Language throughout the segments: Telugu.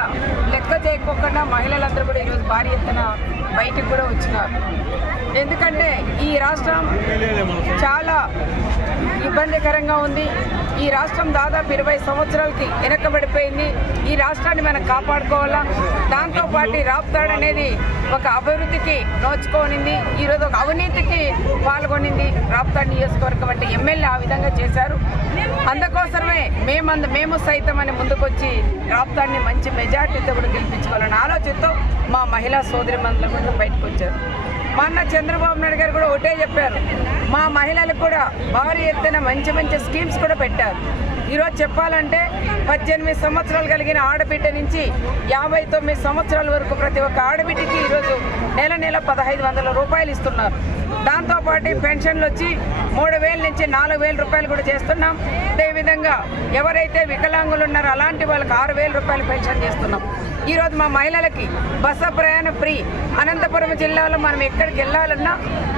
కూడా లెక్క చేయకోకుండా మహిళలందరూ కూడా ఈరోజు భారీ ఎత్తున బయటకు కూడా వచ్చినారు. ఎందుకంటే ఈ రాష్ట్రం చాలా ఇబ్బందికరంగా ఉంది. ఈ రాష్ట్రం దాదాపు 20 సంవత్సరాలకి వెనకబడిపోయింది. ఈ రాష్ట్రాన్ని మనం కాపాడుకోవాలా. దాంతోపాటు రాప్తాడ్ అనేది ఒక అభివృద్ధికి నోచుకోనింది, ఈరోజు ఒక అవినీతికి పాల్గొనింది. రాప్తాడ్ నియోజకవర్గం అంటే ఎమ్మెల్యే ఆ విధంగా చేశారు. అందుకోసమే మేము సైతం అని ముందుకొచ్చి రాప్తాడ్ని మంచి మెజార్టీతో కూడా గెలిపించుకోవాలన్న ఆలోచనతో మా మహిళా సోదరిమణులు కూడా బయటకు వచ్చారు. మొన్న చంద్రబాబు నాయుడు గారు కూడా ఒకటే చెప్పారు, మా మహిళలకు కూడా భారీ ఎత్తున మంచి స్కీమ్స్ కూడా పెట్టారు. ఈరోజు చెప్పాలంటే 18 సంవత్సరాలు కలిగిన ఆడబిడ్డ నుంచి 59 సంవత్సరాల వరకు ప్రతి ఒక్క ఆడబిడ్డకి ఈరోజు నెల 1,500 రూపాయలు ఇస్తున్నారు. దాంతోపాటు పెన్షన్లు వచ్చి 3,000 నుంచి 4,000 రూపాయలు కూడా చేస్తున్నాం. అదేవిధంగా ఎవరైతే వికలాంగులు ఉన్నారో అలాంటి వాళ్ళకి 6,000 రూపాయలు పెన్షన్ చేస్తున్నాం. ఈరోజు మా మహిళలకి బస్సు ప్రయాణం ఫ్రీ. అనంతపురం జిల్లాలో మనం ఎక్కడికి వెళ్ళాలన్నా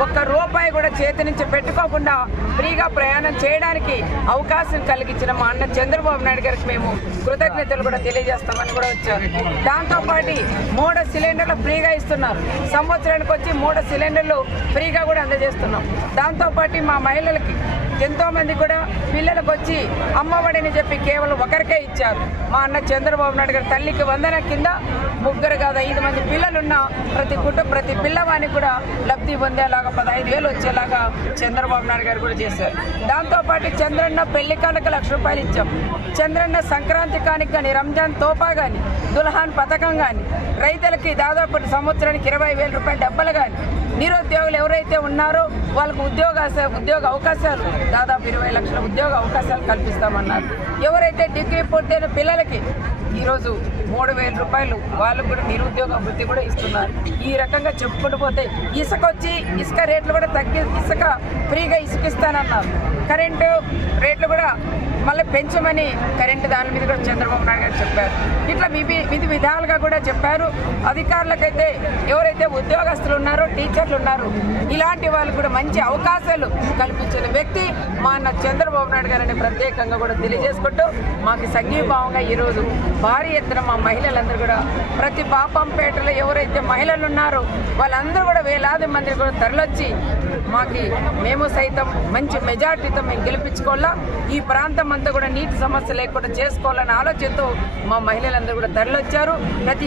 ఒక్క రూపాయి కూడా చేతి నుంచి పెట్టుకోకుండా ఫ్రీగా ప్రయాణం చేయడానికి అవకాశం కలిగించిన మా అన్న చంద్రబాబు నాయుడు గారికి మేము కృతజ్ఞతలు కూడా తెలియజేస్తామని కూడా వచ్చారు. దాంతోపాటు 3 సిలిండర్లు ఫ్రీగా ఇస్తున్నారు. సంవత్సరానికి వచ్చి 3 సిలిండర్లు ఫ్రీగా కూడా అందజేస్తున్నాం. దాంతోపాటు మా మహిళలకి ఎంతోమంది కూడా పిల్లలకు వచ్చి అమ్మఒడిని చెప్పి కేవలం ఒకరికే ఇచ్చారు. మా అన్న చంద్రబాబు నాయుడు గారు తల్లికి వందన కింద 3 కాదు 5 మంది పిల్లలున్న ప్రతి పిల్లవానికి కూడా లబ్ధి పొందేలాగా 15,000 వచ్చేలాగా చంద్రబాబు నాయుడు గారు కూడా చేశారు. దాంతోపాటు చంద్రన్న పెళ్లి కానుక 1,00,000 రూపాయలు ఇచ్చాం. చంద్రన్న సంక్రాంతి కానుక కానీ, రంజాన్ తోపా కానీ, దుల్హాన్ పథకం కానీ, రైతులకి దాదాపు సంవత్సరానికి 20,000 రూపాయల డబ్బులు కానీ, నిరుద్యోగులు ఎవరైతే ఉన్నారో వాళ్ళకు ఉద్యోగ అవకాశాలు దాదాపు 20 లక్షల ఉద్యోగ అవకాశాలు కల్పిస్తామన్నారు. ఎవరైతే డిగ్రీ పూర్తయిన పిల్లలకి ఈరోజు 3,000 రూపాయలు వాళ్ళకు కూడా నిరుద్యోగ వృత్తి కూడా ఇస్తున్నారు. ఈ రకంగా చెప్పుకుంటూ పోతే ఇసుక రేట్లు కూడా ఇసుక ఫ్రీగా ఇసుక ఇస్తానన్నారు. కరెంటు రేట్లు కూడా మళ్ళీ పెంచమని కరెంటు దాని మీద కూడా చంద్రబాబు నాయుడు గారు చెప్పారు. ఇట్లా విధి విధాలుగా కూడా చెప్పారు. అధికారులకైతే ఎవరైతే ఉద్యోగస్తులు ఉన్నారో టీచర్లు ఉన్నారో ఇలాంటి వాళ్ళు కూడా మంచి అవకాశాలు కల్పించిన వ్యక్తి మా అన్న చంద్రబాబు నాయుడు గారిని ప్రత్యేకంగా కూడా తెలియజేసుకుంటూ మాకు సంఘీభావంగా ఈరోజు భారీ ఎత్తున మా మహిళలందరూ కూడా ప్రతి పాపంపేటలో ఎవరైతే మహిళలు ఉన్నారో వాళ్ళందరూ కూడా వేలాది మంది కూడా తరలొచ్చి మేము సైతం మంచి మెజార్టీతో మేము గెలిపించుకోవాలా, ఈ ప్రాంతం అంతా కూడా నీటి సమస్య లేకుండా చేసుకోవాలనే ఆలోచనతో మా మహిళలందరూ కూడా తరలొచ్చారు.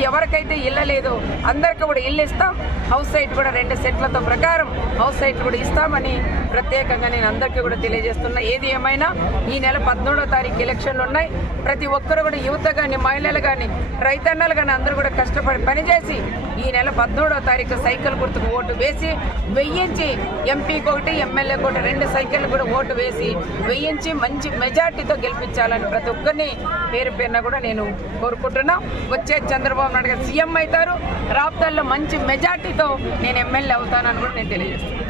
ఎవరికైతే ఇళ్ళ లేదో అందరికీ కూడా ఇల్లు ఇస్తాం. హౌస్ సైట్ కూడా 2 సెట్లతో ప్రకారం హౌస్ సైట్ కూడా ఇస్తామని ప్రత్యేకంగా నేను అందరికీ కూడా తెలియజేస్తున్నా. ఏది ఏమైనా ఈ నెల 17వ తారీఖు ఎలక్షన్లు ఉన్నాయి. ప్రతి ఒక్కరు కూడా యువత కానీ, మహిళలు కానీ, రైతన్నలు కానీ అందరూ కూడా కష్టపడి పనిచేసి ఈ నెల 17వ తారీఖు సైకిల్ గుర్తుకు ఓటు వేసి వెయ్యించి ఎంపీకి 1, ఎమ్మెల్యేకి 1, 2 సైకిళ్ళు కూడా ఓటు వేసి వెయ్యించి మంచి మెజార్టీతో గెలిపించాలని ప్రతి ఒక్కరిని పేరున కూడా నేను కోరుకుంటున్నా. వచ్చే చంద్రబాబు నాయుడు గారు సీఎం అవుతారు. రాప్తాడ్లో మంచి మెజార్టీతో నేను ఎమ్మెల్యే అవుతానని కూడా నేను తెలియజేస్తాను.